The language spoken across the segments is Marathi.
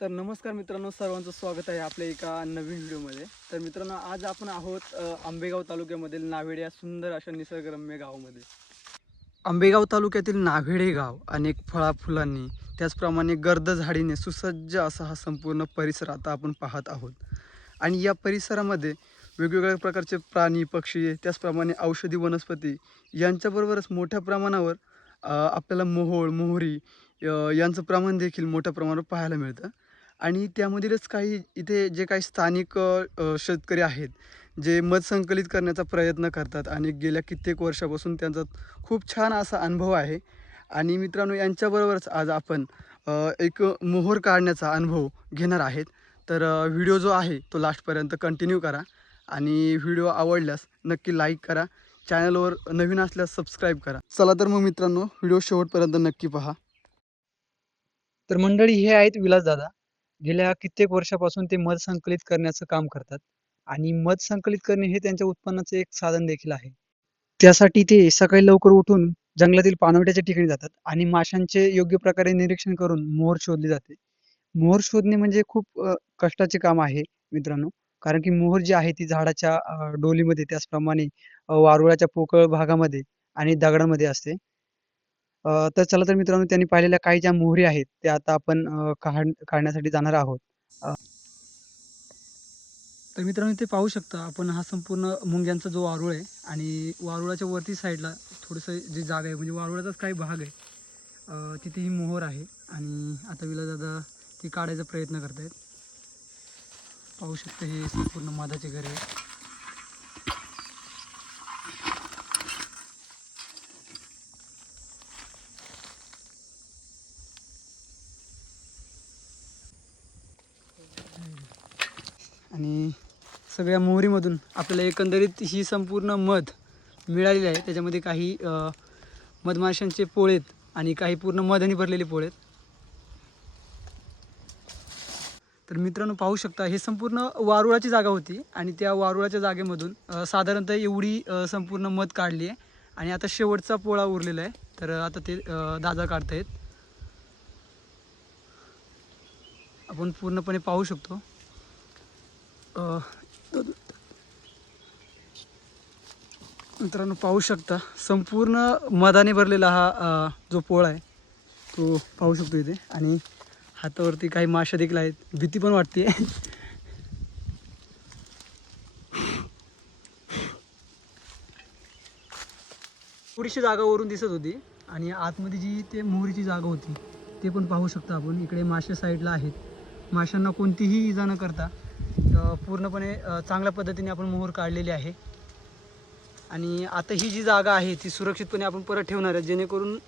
तर नमस्कार मित्रांनो सर्वांचं स्वागत आहे आपल्या एका नवीन व्हिडिओमध्ये. तर मित्रांनो आज आपण आहोत आंबेगाव तालुक्यामधील नावेडे या सुंदर अशा निसर्गरम्य गावामध्ये. आंबेगाव तालुक्यातील नावेडे गाव अनेक फळाफुलांनी त्याचप्रमाणे गर्द झाडीने सुसज्ज असा हा संपूर्ण परिसर आता आपण पाहत आहोत. आणि या परिसरामध्ये वेगवेगळ्या प्रकारचे प्राणी पक्षी त्याचप्रमाणे औषधी वनस्पती यांच्याबरोबरच मोठ्या प्रमाणावर आपल्याला मोहोळ मोहरी यांचं प्रमाण देखील मोठ्या प्रमाणावर पाहायला मिळतं. आणि त्यामधीलच काही इथे जे काही स्थानिक शेतकरी आहेत जे मध संकलित करण्याचा प्रयत्न करतात आणि गेल्या कित्येक वर्षापासून त्यांचा खूप छान असा अनुभव आहे. आणि मित्रांनो यांच्याबरोबरच आज आपण एक मोहोर काढण्याचा अनुभव घेणार आहेत. तर व्हिडिओ जो आहे तो लास्टपर्यंत कंटिन्यू करा आणि व्हिडिओ आवडल्यास नक्की लाईक करा. चॅनलवर नवीन असल्यास सबस्क्राईब करा. चला तर मग मित्रांनो व्हिडिओ शेवटपर्यंत नक्की पहा. तर मंडळी हे आहेत विलासदादा. गेल्या कित्येक वर्षापासून ते मध संकलित करण्याचं काम करतात. आणि मध संकलित करणे हे त्यांच्या उत्पन्नाचे एक साधन देखील आहे. त्यासाठी ते सकाळी लवकर उठून जंगलातील पानवट्याच्या ठिकाणी जातात आणि माशांचे योग्य प्रकारे निरीक्षण करून मोहर शोधली जाते. मोहर शोधणे म्हणजे खूप कष्टाचे काम आहे मित्रांनो. कारण की मोहर जी आहे ती झाडाच्या डोलीमध्ये त्याचप्रमाणे वारुळाच्या पोकळ भागामध्ये आणि दगडामध्ये असते. तर चला तर मित्रांनो त्यांनी पाहिलेल्या काही ज्या मोहरी आहेत त्या आता आपण काढण्यासाठी जाणार आहोत. तर मित्रांनो इथे पाहू शकता आपण हा संपूर्ण मुंग्यांचा जो वारुळ आहे आणि वारुळाच्या वरती साईडला थोडंसं जे जागा आहे म्हणजे वारुळाचाच काही भाग आहे तिथे ही मोहर आहे आणि आता विलासदादा ती काढायचा प्रयत्न करतायत. पाहू शकता हे संपूर्ण मधाचे घर आहे आणि सगळ्या मोहरीमधून आपल्याला एकंदरीत ही संपूर्ण मध मिळालेली आहे. त्याच्यामध्ये काही मधमाशांचे पोळेत आणि काही पूर्ण मधाने भरलेले पोळेत तर मित्रांनो पाहू शकता हे संपूर्ण वारुळाची जागा होती आणि त्या वारुळाच्या जागेमधून साधारणतः एवढी संपूर्ण मध काढली आहे. आणि आता शेवटचा पोळा उरलेला आहे. तर आता ते दादा काढतायत. आपण पूर्णपणे पाहू शकतो. मित्रांनो पाहू शकता संपूर्ण मधाने भरलेला हा जो पोळा आहे तो पाहू शकतो इथे. आणि हातावरती काही माशा देखील आहेत. भीती पण वाटते थोडीशी जागा वरून दिसत होती. आणि आतमध्ये जी ते मोहरीची जागा होती ते पण पाहू शकता आपण. इकडे मासे साईडला आहेत. माशांना कोणतीही इजा न करता पूर्णपणे चांगल्या पद्धतीने आपण मोहर काढलेली आहे. आणि आता ही जी जागा आहे ती सुरक्षितपणे आपण परत ठेवणार आहे जेणेकरून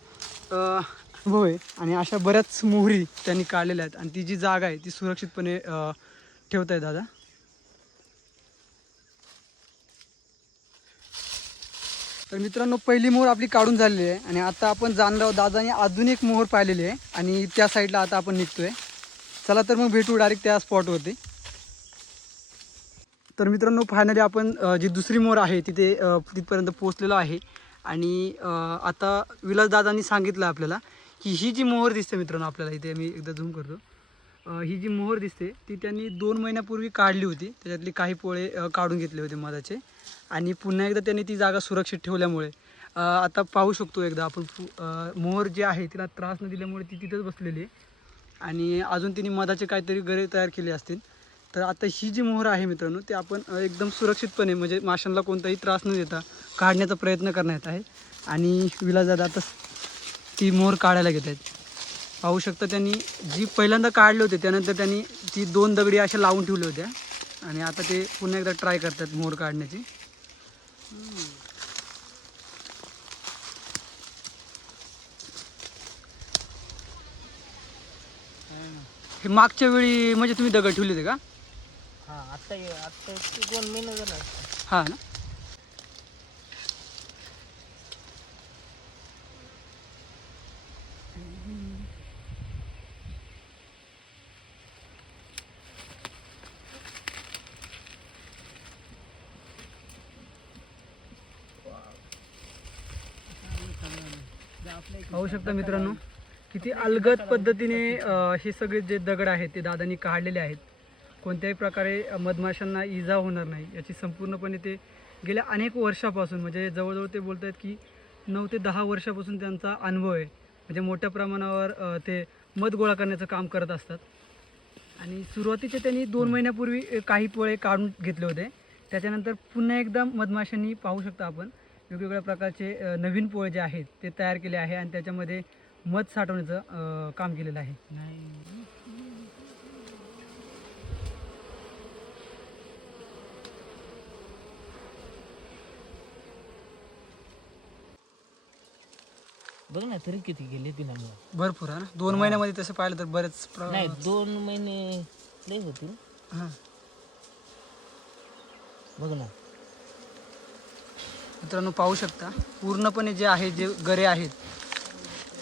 होय अनुभव आहे आणि अशा बऱ्याच मोहरी त्यांनी काढलेल्या आहेत. आणि ती जी जागा आहे ती सुरक्षितपणे ठेवत आहे दादा. तर मित्रांनो पहिली मोहर आपली काढून झालेली आहे. आणि आता आपण जाणराव दादाने अजून एक मोहर पाहिलेली आहे. आणि त्या साईडला आता आपण निघतोय. चला तर मग भेटू डायरेक्ट त्या स्पॉटवरती तर मित्रांनो फायनली आपण जी दुसरी मोर आहे तिथे तिथपर्यंत पोहोचलेलो आहे. आणि आता विलासदादांनी सांगितलं आपल्याला की ही जी मोहर दिसते मित्रांनो आपल्याला इथे मी एकदा झूम करतो. ही जी मोहर दिसते ती त्यांनी दोन महिन्यापूर्वी काढली होती. त्याच्यातली काही पोळे काढून घेतले होते मधाचे. आणि पुन्हा एकदा त्यांनी ती जागा सुरक्षित ठेवल्यामुळे आता पाहू शकतो एकदा आपण मोहर जी आहे तिला त्रास न दिल्यामुळे ती तिथंच बसलेली आहे. आणि अजून तिने मधाचे काहीतरी गरे तयार केले असतील. तर आता ही जी मोहर आहे मित्रांनो ते आपण एकदम सुरक्षितपणे म्हणजे माशांना कोणताही त्रास न देता काढण्याचा प्रयत्न करण्यात आहे. आणि विलासदादा आता ती मोहर काढायला घेत आहेत. पाहू शकता त्यांनी जी पहिल्यांदा काढले होते त्यानंतर त्यांनी ती दोन दगडी अशा लावून ठेवल्या होत्या. आणि आता ते पुन्हा एकदा ट्राय करतात मोहर काढण्याची. हे मागच्या वेळी म्हणजे तुम्ही दगड ठेवले होते का? आता आता दोन महिने झाला हां ना. पाहू शकता मित्रांनो किती अलगद पद्धतीने हे सगळे जे दगड आहेत ते दादांनी काढलेले आहेत. कोणत्याही प्रकारे मधमाशांना इजा होणार नाही याची संपूर्णपणे ते गेल्या अनेक वर्षापासून म्हणजे जवळजवळ ते बोलत आहेत की नऊ ते दहा वर्षापासून त्यांचा अनुभव आहे. म्हणजे मोठ्या प्रमाणावर ते मध गोळा करण्याचं काम करत असतात. आणि सुरुवातीचे त्यांनी दोन महिन्यापूर्वी काही पोळे काढून घेतले होते. त्याच्यानंतर पुन्हा एकदा मधमाशांनी पाहू शकता आपण वेगवेगळ्या प्रकारचे नवीन पोळे जे आहेत ते तयार केले आहे आणि त्याच्यामध्ये मध साठवण्याचं काम केलेलं आहे. नाही. बघ ना तरी किती गेले तिला भरपूर आहे ना? दोन महिन्यामध्ये तसं पाहिलं तर बरेच प्र- नाही दोन महिने लय होतील. हां. बघ ना. मित्रांनो पाहू शकता पूर्णपणे जे आहे जे गरे आहेत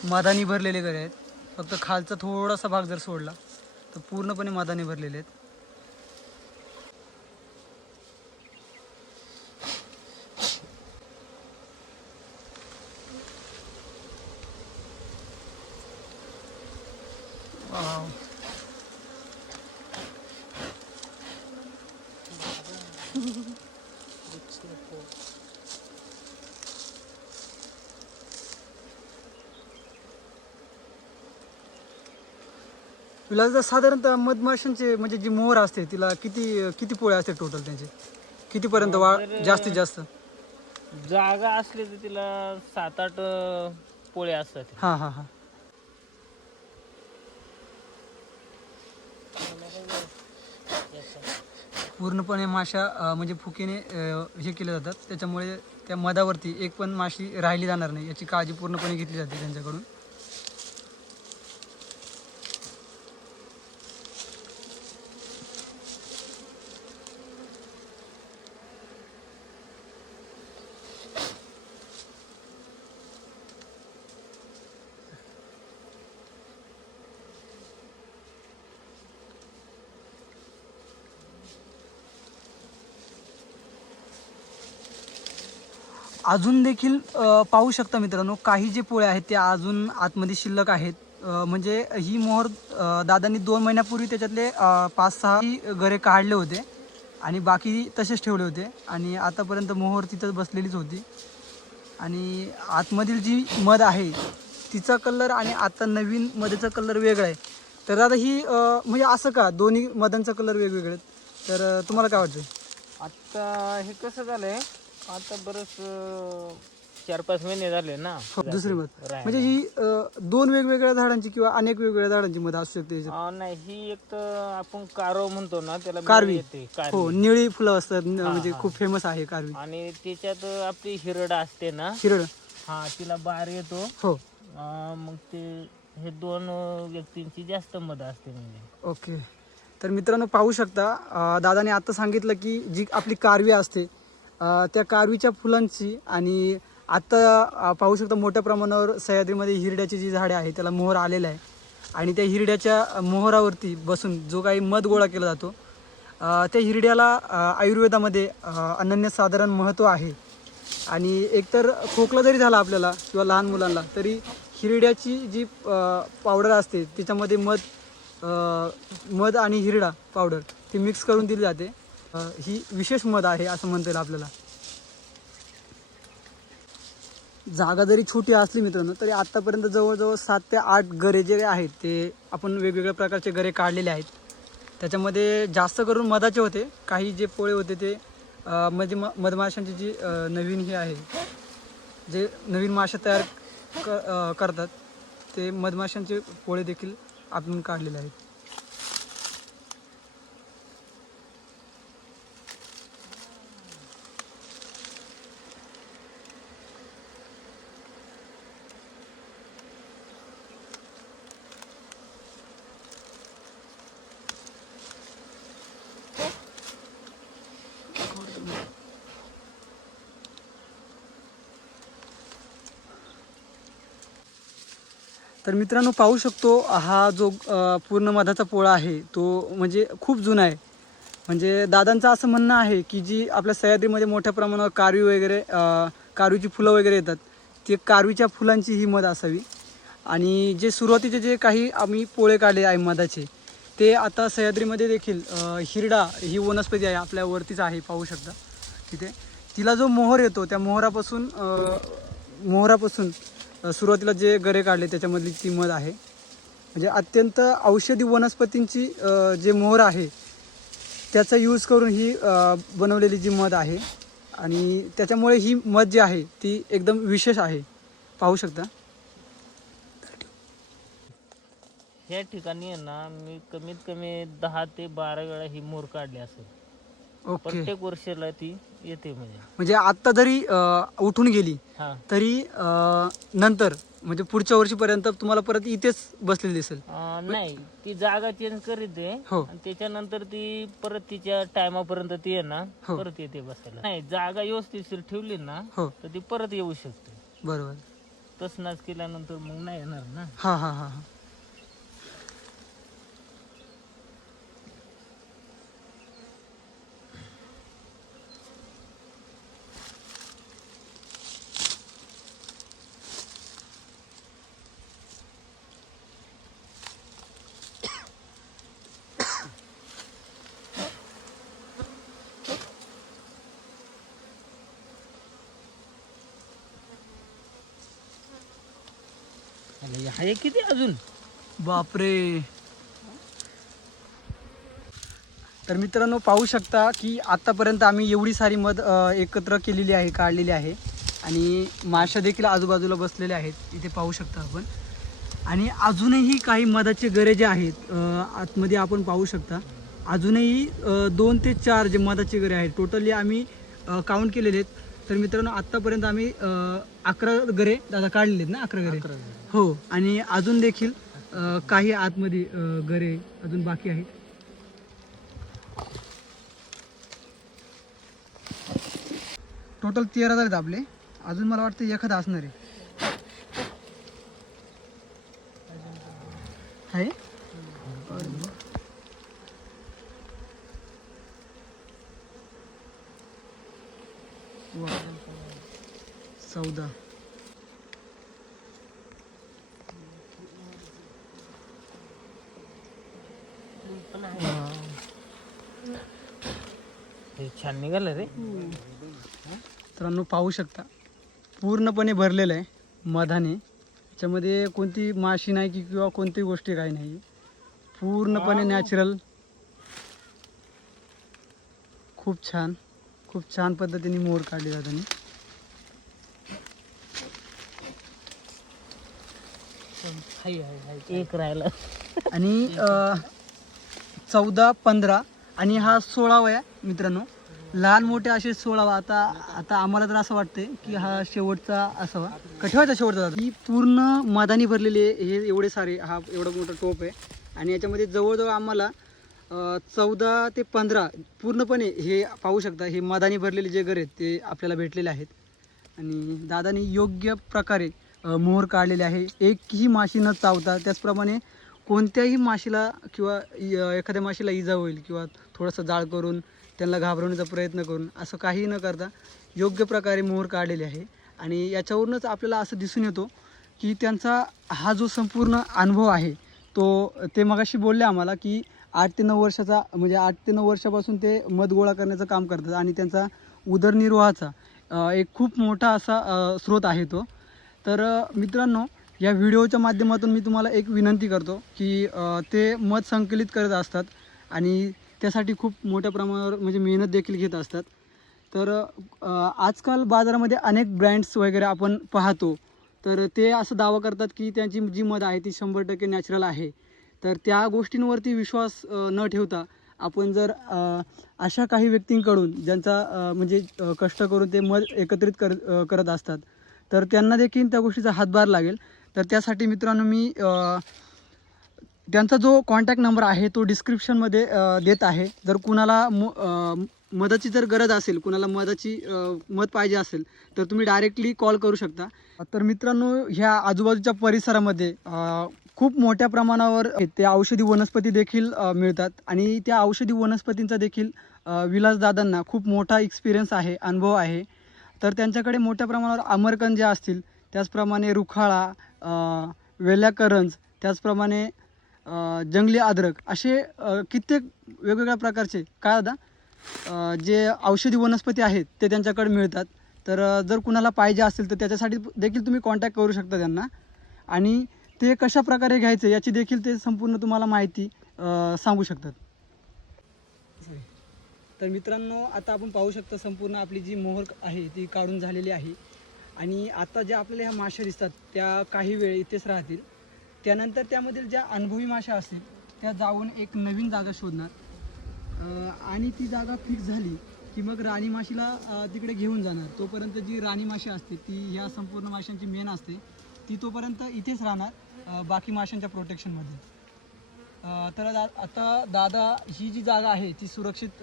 मधानी भरलेले गरे आहेत. फक्त खालचा थोडासा भाग जर सोडला तर पूर्णपणे मधानी भरलेले आहेत. वाव. तुला जर साधारणतः मधमाशांचे म्हणजे जी मोहर असते तिला किती किती पोळे असते टोटल त्यांचे? कितीपर्यंत वा जास्तीत जास्त? जागा असली तर तिला सात आठ पोळे असतात. हां हां हां. पूर्णपणे माशा म्हणजे फुकीने हे केले जातात. त्याच्यामुळे त्या मधावरती एक पण माशी राहिली जाणार नाही याची काळजी पूर्णपणे घेतली जाते त्यांच्याकडून. अजून देखील पाहू शकता मित्रांनो काही जे पोळे आहेत त्या अजून आतमध्ये शिल्लक आहेत. म्हणजे ही मोहर दादांनी दोन महिन्यापूर्वी त्याच्यातले पाच सहा गरे काढले होते आणि बाकी तसेच ठेवले होते आणि आतापर्यंत मोहर तिथंच बसलेलीच होती. आणि आतमधील जी मध आहे तिचा कलर आणि आता नवीन मधेचा कलर वेगळा आहे. तर दादा ही म्हणजे असं का दोन्ही मधांचा कलर वेगवेगळे तर तुम्हाला काय वाटतं आता हे कसं झालं आहे आता बरंच अं, चार पाच महिने झाले ना हो, दुसरी मध राहायला. म्हणजे ही अ, दोन वेगवेगळ्या झाडांची किंवा अनेक वेगवेगळ्या झाडांची मध असू शकते याच्यात. नाही ही एक तर आपण कारो म्हणतो ना त्याला कारवी. येते कारवी. हो निळी फुलं असतात न- म्हणजे. खूप फेमस आहे कारवी आणि त्याच्यात आपली हिरडा असते ना हिरड हा तिला बार येतो हो अं, मग ते हे दोन व्यक्तींची जास्त मध असते म्हणजे ओके तर मित्रांनो पाहू शकता अ, दादाने आता सांगितलं की जी आपली कारवी असते त्या कारवीच्या फुलांची आणि आता पाहू शकता मोठ्या प्रमाणावर सह्याद्रीमध्ये हिरड्याची जी झाडे आहे त्याला मोहर आलेला आहे. आणि त्या हिरड्याच्या मोहरावरती बसून जो काही मध गोळा केला जातो त्या हिरड्याला आयुर्वेदामध्ये अनन्यसाधारण महत्त्व आहे. आणि एकतर खोकला जरी झाला आपल्याला किंवा लहान मुलांना तरी हिरड्याची जी पावडर असते त्याच्यामध्ये मध मध आणि हिरडा पावडर ती मिक्स करून दिली जाते. ही विशेष मध आहे असं म्हणता येईल आपल्याला. जागा जरी छोटी असली मित्रांनो तरी आत्तापर्यंत जवळजवळ सात ते आठ गरे जे आहेत ते आपण वेगवेगळ्या प्रकारचे गरे काढलेले आहेत. त्याच्यामध्ये जास्त करून मधाचे होते. काही जे पोळे होते ते म्हणजे म मधमाशांची जी नवीन हे आहे जे नवीन मासे तयार क करतात ते मधमाशांचे पोळे देखील आपण काढलेले आहेत. तर मित्रांनो पाहू शकतो हा जो पूर्ण मधाचा पोळा आहे तो म्हणजे खूप जुना आहे. म्हणजे दादांचं असं म्हणणं आहे की जी आपल्या सह्याद्रीमध्ये मोठ्या प्रमाणावर कारवी वगैरे कारवीची फुलं वगैरे येतात ती कारवीच्या फुलांची ही मध असावी. आणि जे सुरुवातीचे जे काही आम्ही पोळे काढले आहे मधाचे ते आता सह्याद्रीमध्ये देखील हिरडा ही वनस्पती आहे आपल्या वरतीच आहे पाहू शकता. तिथे तिला जो मोहर येतो त्या मोहरापासून मोहरापासून सुरुवातीला जे गरे काढले त्याच्यामधली ती मध आहे. म्हणजे अत्यंत औषधी वनस्पतींची जे मोहर आहे त्याचा यूज करून ही बनवलेली जी मध आहे. आणि त्याच्यामुळे ही मध जी आहे ती एकदम विशेष आहे. पाहू शकता. ह्या ठिकाणी आहे ना मी कमीत कमी दहा ते बारा वेळा ही मोर काढली असेल. प्रत्येक वर्षाला ती येते म्हणजे. म्हणजे आत्ता जरी अ, उठून गेली हा. तरी अ, नंतर म्हणजे पुढच्या वर्षीपर्यंत तुम्हाला परत इथेच बसलेली दिसेल. अं, नाही ती जागा चेंज करीत आहे. हो. आणि त्याच्यानंतर ती परत तिच्या टायमापर्यंत ती आहे ना हो. परत येते बसायला. नाही जागा व्यवस्थित ठेवली ना हो. तर ती परत येऊ शकते. बरोबर. तसनाच केल्यानंतर मग नाही येणार ना. हां हां हां हां. अरे, आहे किती अजून? बापरे. तर मित्रांनो पाहू शकता की आतापर्यंत आम्ही एवढी सारी मध एकत्र केलेली आहे काढलेली आहे. आणि माशा देखील आजूबाजूला बसलेल्या आहेत. इथे पाहू शकता आपण. आणि अजूनही काही मधाचे गरे जे आहेत आतमध्ये आपण पाहू शकता. अजूनही दोन ते चार जे मधाचे गरे आहेत. टोटली आम्ही काउंट केलेले आहेत. तर मित्रांनो आत्तापर्यंत आम्ही अकरा गरे दादा काढलेले आहेत ना अकरा गरे हो आणि अजून देखील अ, काही आतमध्ये अ, गरे अजून बाकी आहेत. टोटल तेरा झालेत आपले. अजून मला वाटतं एखादा असणार आहे वा. चौदा हे छान निघालं रे. मित्रांनो पाहू शकता. पूर्णपणे भरलेलं आहे मधाने. त्याच्यामध्ये कोणती माशी नाही की किंवा कोणती गोष्टी काही नाही. पूर्णपणे नॅचरल खूप छान. खूप छान पद्धतीने मोर काढले जाताना एक राहिला. आणि चौदा पंधरा आणि हा सोळावा आहे मित्रांनो. लहान मोठे असे सोळावा आता आता आम्हाला तर असं वाटतंय की हा शेवटचा असावा. का शेवटचा ही पूर्ण मदानी भरलेली आहे. हे एवढे सारे हा एवढा मोठा टोप आहे. आणि याच्यामध्ये जवळजवळ आम्हाला चौदा ते पंधरा पूर्णपणे हे पाहू शकता. हे मदानी भरलेले जे घर आहेत ते आपल्याला भेटलेले आहेत. आणि दादाने योग्य प्रकारे मोहर काढलेले आहे. एकही माशी न चावता त्याचप्रमाणे कोणत्याही माशीला किंवा एखाद्या माशीला इजा होईल किंवा थोडंसं जाळ करून त्यांना घाबरवण्याचा प्रयत्न करून असं काही न करता योग्य प्रकारे मोहर काढलेले आहे. आणि याच्यावरूनच आपल्याला असं दिसून येतो की त्यांचा हा जो संपूर्ण अनुभव आहे तो ते मगाशी बोलले आम्हाला की आठ ते नऊ वर्षाचा म्हणजे आठ ते नऊ वर्षापासून ते मध गोळा करण्याचं काम करतात आणि त्यांचा उदरनिर्वाहाचा एक खूप मोठा असा स्रोत आहे तो. तर मित्रांनो या व्हिडिओच्या माध्यमातून मी तुम्हाला एक विनंती करतो की ते मध संकलित करत असतात आणि त्यासाठी खूप मोठ्या प्रमाणावर म्हणजे मेहनत देखील घेत असतात. तर आजकाल बाजारामध्ये अनेक ब्रँड्स वगैरे आपण पाहतो. तर ते असं दावा करतात की त्यांची जी मध आहे ती शंभर टक्के नॅचरल आहे. तर त्या गोष्टींवरती विश्वास न ठेवता आपण जर अशा काही व्यक्तींकडून ज्यांचा म्हणजे कष्ट करून ते मध एकत्रित कर करत असतात तर त्यांना देखील त्या गोष्टीचा हातभार लागेल. तर त्यासाठी मित्रांनो मी त्यांचा जो कॉन्टॅक्ट नंबर आहे तो डिस्क्रिप्शनमध्ये देत आहे. जर कुणाला म अ, जर गरज असेल कुणाला मदतीची मत पाहिजे असेल तर तुम्ही डायरेक्टली कॉल करू शकता. तर मित्रांनो ह्या आजूबाजूच्या परिसरामध्ये खूप मोठ्या प्रमाणावर ते औषधी वनस्पती देखील मिळतात. आणि त्या औषधी वनस्पतींचा देखील विलासदादांना खूप मोठा एक्सपिरियन्स आहे अनुभव आहे. तर त्यांच्याकडे मोठ्या प्रमाणावर अमरकन जे असतील त्याचप्रमाणे रुखाळा वेल्याकरंज त्याचप्रमाणे जंगली अद्रक असे कित्येक वेगवेगळ्या प्रकारचे. काय दादा? जे औषधी वनस्पती आहेत ते त्यांच्याकडे मिळतात. तर जर कुणाला पाहिजे असेल तर त्याच्यासाठी देखील तुम्ही कॉन्टॅक्ट करू शकता त्यांना. आणि ते कशा प्रकारे घ्यायचं याची देखील ते संपूर्ण तुम्हाला माहिती सांगू शकतात. तर मित्रांनो आता आपण पाहू शकता संपूर्ण आपली जी मोहर आहे ती काढून झालेली आहे. आणि आता ज्या आपल्याला ह्या माश्या दिसतात त्या काही वेळ इथेच राहतील. त्यानंतर त्यामधील ज्या अनुभवी माशा असतील त्या जाऊन एक नवीन जागा शोधणार. आणि ती जागा फिक्स झाली की मग राणी माशीला तिकडे घेऊन जाणार. तोपर्यंत जी राणी माशी असते ती ह्या संपूर्ण माशांची मेन असते ती तोपर्यंत इथेच राहणार बाकी माशांच्या प्रोटेक्शनमध्ये तर दा आता दादा ही जी जागा आहे ती सुरक्षित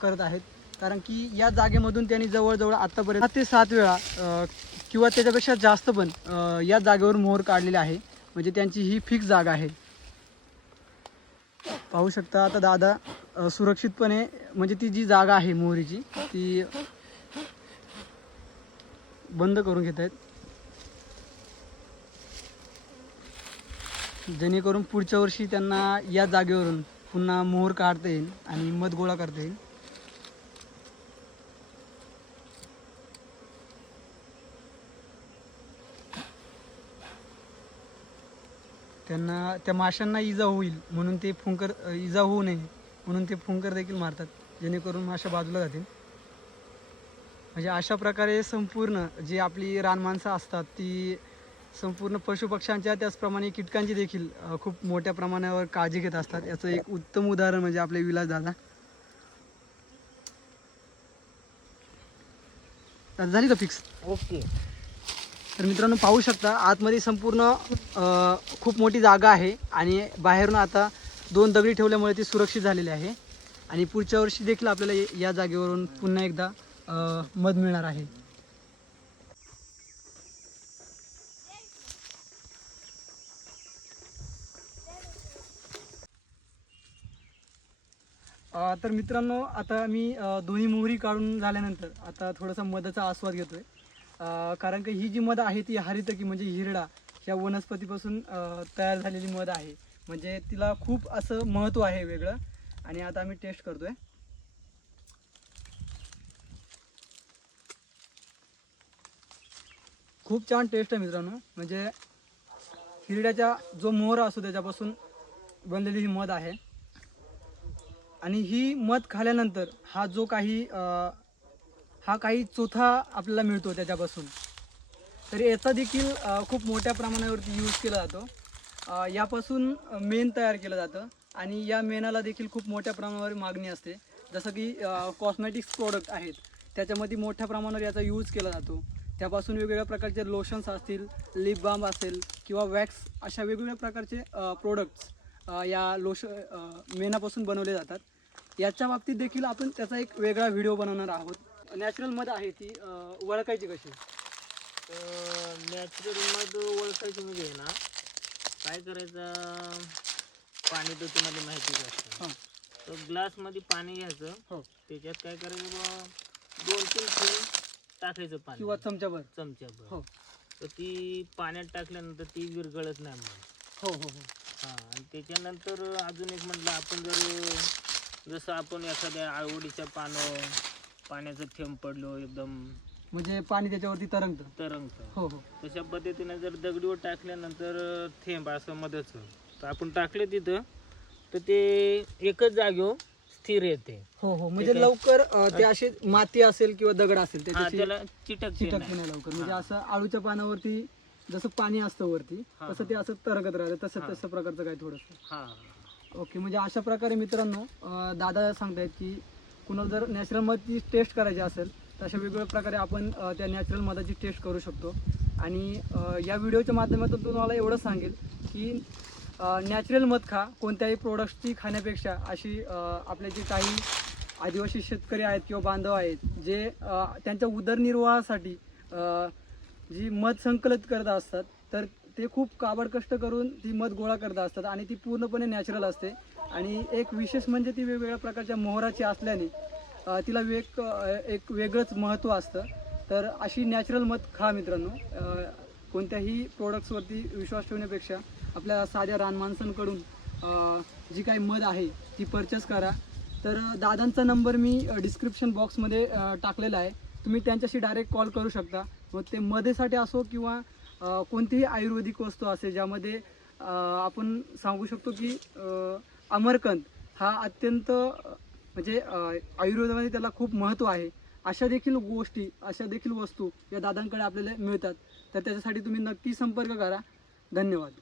करत आहेत. कारण की या जागेमधून त्यांनी जवळजवळ आत्तापर्यंत ते सात वेळा किंवा त्याच्यापेक्षा जास्त पण या जागेवर मोहर काढलेले आहे. म्हणजे त्यांची ही फिक्स जागा आहे. पाहू शकता आता दादा सुरक्षितपणे म्हणजे ती जी जागा आहे मोहरीची ती बंद करून घेत आहेत. जेणेकरून पुढच्या वर्षी त्यांना या जागेवरून पुन्हा मोहर काढता येईल आणि मध गोळा करता येईल. त्यांना त्या माशांना इजा होईल म्हणून ते फुंकर इजा होऊ नये म्हणून ते फुंकर देखील मारतात जेणेकरून माशा बाजूला जातील. म्हणजे अशा प्रकारे संपूर्ण जी आपली रानमाणसं असतात ती संपूर्ण पशुपक्ष्यांच्या त्याचप्रमाणे कीटकांची देखील खूप मोठ्या प्रमाणावर काळजी घेत असतात. याचं एक उत्तम उदाहरण म्हणजे आपले विलास दादा, झाली का फिक्स ओके तर मित्रांनो पाहू शकता आतमध्ये संपूर्ण खूप मोठी जागा आहे आणि बाहेरून आता दोन दगडी ठेवल्यामुळे ती सुरक्षित झालेली आहे. आणि पुढच्या वर्षी देखील आपल्याला या जागेवरून पुन्हा एकदा मध मिळणार आहे. तर मित्रांनो आता मी दोन्ही मोहरी काढून झाल्यानंतर आता थोडासा मधाचा आस्वाद घेतोय. कारण की ही जी मध आहे ती हरितकी म्हणजे हिरडा या वनस्पतीपासून तयार झालेली मध आहे. म्हणजे तिला खूप असं महत्त्व आहे वेगळं. आणि आता आम्ही टेस्ट करतोय. खूप छान टेस्ट आहे मित्रांनो. म्हणजे हिरड्याचा जो मोहर असतो त्याच्यापासून बनलेली ही मध आहे. आणि ही मध खाल्यानंतर हा जो काही हा काही चोथा आपल्याला मिळतो त्याच्यापासून. तर याचा देखील खूप मोठ्या प्रमाणावरती यूज केला जातो. यापासून मेन तयार केलं जातं आणि या मेनाला देखील खूप मोठ्या प्रमाणावर मागणी असते. जसं की कॉस्मेटिक्स प्रोडक्ट आहेत त्याच्यामध्ये मोठ्या प्रमाणावर याचा यूज केला जातो. त्यापासून वेगवेगळ्या प्रकारचे लोशन्स असतील लिप बाम असेल किंवा वॅक्स अशा वेगवेगळ्या प्रकारचे प्रोडक्ट्स या लोश मेनापासून बनवले जातात. याच्या बाबतीत देखील आपण त्याचा एक वेगळा व्हिडिओ बनवणार आहोत. नॅचरल मध आहे ती अ, ओळखायची कशी? नॅचरल मध ओळखायचं म्हणजे ना काय करायचं पाणी तर तुम्हाला माहितीच असतं हां. तर ग्लासमध्ये पाणी घ्यायचं. हो. त्याच्यात काय करायचं बुवा, दोन तीन थेंब टाकायचं पाणी. किंवा चमच्याभर. चमच्याभर. हो. तर ती पाण्यात टाकल्यानंतर ती विरघळत नाही मग हो हो हो. हा आणि त्याच्यानंतर अजून एक म्हटलं आपण जर जसं आपण एखाद्या आवडीच्या पानं पाण्याचं थेंब पडलो एकदम म्हणजे पाणी त्याच्यावरती तरंगतं. तरंगतं. हो हो. तशा पद्धतीने जर दगडीवर टाकल्यानंतर थेंब असं मध्यच तर आपण टाकले तिथं तर ते एकच जागेवर स्थिर येते. हो हो. म्हणजे? लवकर अ, ते असे माती असेल किंवा दगड असेल हा त्याच्याशी त्याला नाही. नाही लवकर. म्हणजे हा. असं आळूच्या पानावरती जसं पाणी असतं वरती हा, तसं हा. ते असं तरंगत राहतं. तसं हा. तसं प्रकारचं काय थोडंसं. हा. ओके. म्हणजे अशा प्रकारे मित्रांनो अं, दादा सांगतायत की कुणाला जर नॅचरल मधची टेस्ट करायची असेल तर अशा वेगवेगळ्या प्रकारे आपण त्या नॅचरल मधाची टेस्ट करू शकतो. आणि या व्हिडिओच्या माध्यमातून तुम्हाला एवढं सांगेल की नॅचरल मध खा कोणत्याही प्रोडक्टची खाण्यापेक्षा अशी आपले जे काही आदिवासी शेतकरी आहेत किंवा बांधव आहेत जे त्यांच्या उदरनिर्वाहासाठी जी मध संकलित करत असतात तर ते खूप काबड कष्ट करून ती मध गोळा करत असतात आणि ती पूर्णपणे नॅचरल असते. आणि एक विशेष म्हणजे ती वेगवेगळ्या प्रकारच्या मोहराची असल्याने तिला वेग एक वेगळंच महत्त्व असतं. तर अशी नॅचरल मध खा मित्रांनो. कोणत्याही प्रोडक्ट्सवरती विश्वास ठेवण्यापेक्षा आपल्या साध्या रानमाणसांकडून जी काही मध आहे ती परचेस करा. तर दादांचा नंबर मी डिस्क्रिप्शन बॉक्समध्ये टाकलेला आहे. तुम्ही त्यांच्याशी डायरेक्ट कॉल करू शकता. मग ते मधेसाठी असो किंवा कोणतीही आयुर्वेदिक वस्तू असेल ज्यामध्ये आपण सांगू शकतो की अमरकंद हा अत्यंत म्हणजे आयुर्वेदामध्ये त्याला खूप महत्त्व आहे. अशा देखील गोष्टी अशा देखील वस्तू या दादांकडे आपल्याला मिळतात. तर त्याच्यासाठी तुम्ही नक्की संपर्क करा. धन्यवाद.